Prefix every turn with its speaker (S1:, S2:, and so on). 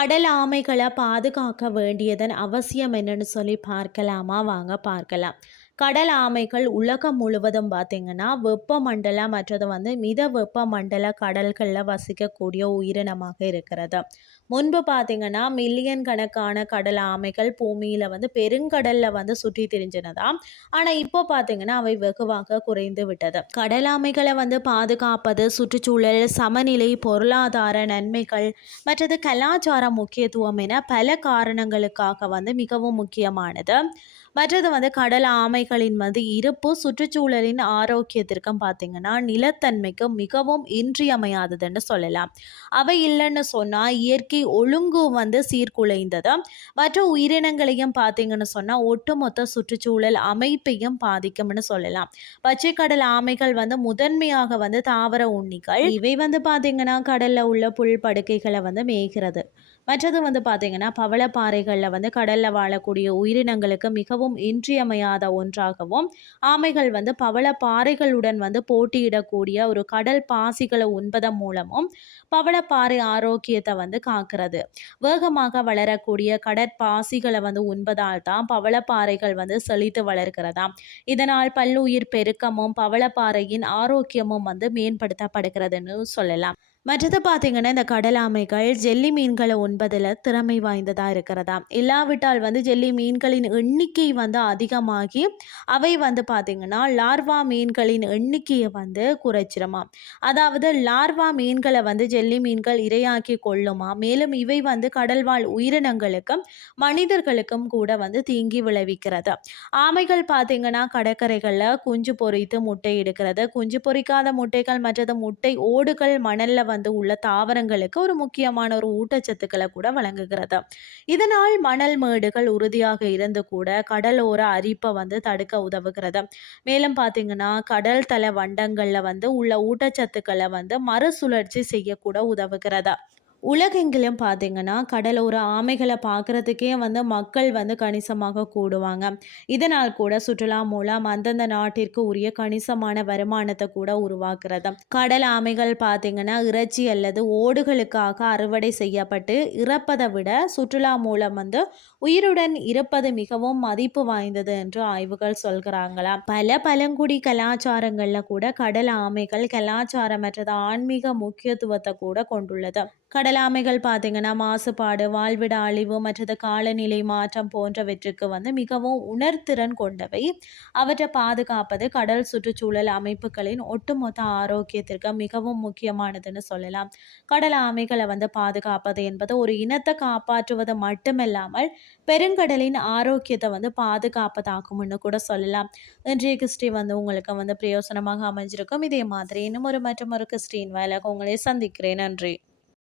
S1: கடல் ஆமைகளை பாதுகாக்க வேண்டியதன் அவசியம் என்னன்னு சொல்லி பார்க்கலாமா? வாங்க பார்க்கலாம். கடல் ஆமைகள் உலகம் முழுவதும் பார்த்தீங்கன்னா வெப்பமண்டல மற்றது வந்து மித வெப்பமண்டல கடல்களில் வசிக்கக்கூடிய உயிரினமாக இருக்கிறது. முன்பு பார்த்தீங்கன்னா மில்லியன் கணக்கான கடல் ஆமைகள் பூமியில் வந்து பெருங்கடலில் வந்து சுற்றி திரிஞ்சினதாம் ஆனால் இப்போ பார்த்தீங்கன்னா அவை வெகுவாக குறைந்து விட்டது. கடல் ஆமைகளை வந்து பாதுகாப்பது சுற்றுச்சூழல் சமநிலை பொருளாதார நன்மைகள் மற்றது கலாச்சார முக்கியத்துவம் என பல காரணங்களுக்காக வந்து மிகவும் முக்கியமானது. மற்றது வந்து கடல் ஆமைகளின் வந்து இருப்பு சுற்றுச்சூழலின் ஆரோக்கியத்திற்கும் பார்த்தீங்கன்னா நிலத்தன்மைக்கு மிகவும் இன்றியமையாததுன்னு சொல்லலாம். அவை இல்லைன்னு சொன்னால் இயற்கை ஒழுங்கு வந்து சீர்குலைந்தது. மற்ற உயிரினங்களையும் பார்த்தீங்கன்னு சொன்னால் ஒட்டுமொத்த சுற்றுச்சூழல் அமைப்பையும் பாதிக்கும்னு சொல்லலாம். பச்சை கடல் ஆமைகள் வந்து முதன்மையாக வந்து தாவர உண்ணிகள். இவை வந்து பார்த்தீங்கன்னா கடலில் உள்ள புல் படுக்கைகளை வந்து மேய்கிறது. மற்றது வந்து பார்த்திங்கன்னா பவளப்பாறைகளில் வந்து கடலில் வாழக்கூடிய உயிரினங்களுக்கு மிகவும் இன்றியமையாத ஒன்றாகவும் ஆமைகள் வந்து பவளப்பாறைகளுடன் வந்து போட்டியிடக்கூடிய ஒரு கடல் பாசிகளை உண்பதன் மூலமும் பவளப்பாறை ஆரோக்கியத்தை வந்து காக்கிறது. வேகமாக வளரக்கூடிய கடற்பாசிகளை வந்து உண்பதால் தான் பவளப்பாறைகள் வந்து செழித்து வளர்கிறதாம் இதனால் பல்லுயிர் பெருக்கமும் பவளப்பாறையின் ஆரோக்கியமும் வந்து மேம்படுத்தப்படுகிறதுன்னு சொல்லலாம். மற்றது பார்த்தீங்கன்னா இந்த கடல் ஆமைகள் ஜெல்லி மீன்களை உண்பதில் திறமை வாய்ந்ததாக இருக்கிறதா? இல்லாவிட்டால் வந்து ஜெல்லி மீன்களின் எண்ணிக்கை வந்து அதிகமாகி அவை வந்து பார்த்திங்கன்னா லார்வா மீன்களின் எண்ணிக்கையை வந்து குறைச்சிருமா? அதாவது லார்வா மீன்களை வந்து ஜெல்லி மீன்கள் இரையாக்கி கொள்ளுமா? மேலும் இவை வந்து கடல்வாழ் உயிரினங்களுக்கும் மனிதர்களுக்கும் கூட வந்து தீங்கி விளைவிக்கிறது. ஆமைகள் பார்த்திங்கன்னா கடற்கரைகளில் குஞ்சு பொறித்து முட்டை எடுக்கிறது குஞ்சு பொறிக்காத முட்டைகள் மற்றது முட்டை ஓடுகள் மணலில் வந்து உள்ள தாவரங்களுக்கு ஒரு முக்கியமான ஒரு ஊட்டச்சத்துக்களை கூட வழங்குகிறது. இதனால் மணல் மேடுகள் உறுதியாக இருந்து கூட கடலோர அரிப்பை வந்து தடுக்க உதவுகிறது. மேலும் பார்த்தீங்கன்னா கடல் தள வண்டங்களில் வந்து உள்ள ஊட்டச்சத்துக்களை வந்து மறுசுழற்சி செய்யக்கூட உதவுகிறது. உலகெங்கிலும் பார்த்தீங்கன்னா கடலோர ஆமைகளை பார்க்குறதுக்கே வந்து மக்கள் வந்து கணிசமாக கூடுவாங்க. இதனால் கூட சுற்றுலா மூலம் அந்தந்த நாட்டிற்கு உரிய கணிசமான வருமானத்தை கூட உருவாக்குறது. கடல் ஆமைகள் பார்த்தீங்கன்னா இறைச்சி அல்லது ஓடுகளுக்காக அறுவடை செய்யப்பட்டு இறப்பதை விட சுற்றுலா மூலம் வந்து உயிருடன் இருப்பது மிகவும் மதிப்பு வாய்ந்தது என்று ஆய்வுகள் சொல்கிறாங்களா? பல பழங்குடி கலாச்சாரங்களில் கூட கடல் ஆமைகள் கலாச்சாரமற்றது ஆன்மீக முக்கியத்துவத்தை கூட கொண்டுள்ளது. கடல் கடலாமைகள் பார்த்திங்கன்னா மாசுபாடு வாழ்விட அழிவு மற்றது காலநிலை மாற்றம் போன்றவற்றுக்கு வந்து மிகவும் உணர்திறன் கொண்டவை. அவற்றை பாதுகாப்பது கடல் சுற்றுச்சூழல் அமைப்புகளின் ஒட்டுமொத்த ஆரோக்கியத்திற்கு மிகவும் முக்கியமானதுன்னு சொல்லலாம். கடல் ஆமைகளை வந்து பாதுகாப்பது என்பது ஒரு இனத்தை காப்பாற்றுவது மட்டுமல்லாமல் பெருங்கடலின் ஆரோக்கியத்தை வந்து பாதுகாப்பதாகும்னு கூட சொல்லலாம். இன்றைய கிறிஸ்டி வந்து உங்களுக்கு வந்து பிரயோசனமாக அமைஞ்சிருக்கும். இதே மாதிரி இன்னும் ஒரு மற்றும் ஒரு கிறிஸ்டின் வேலை உங்களை சந்திக்கிறேன். நன்றி.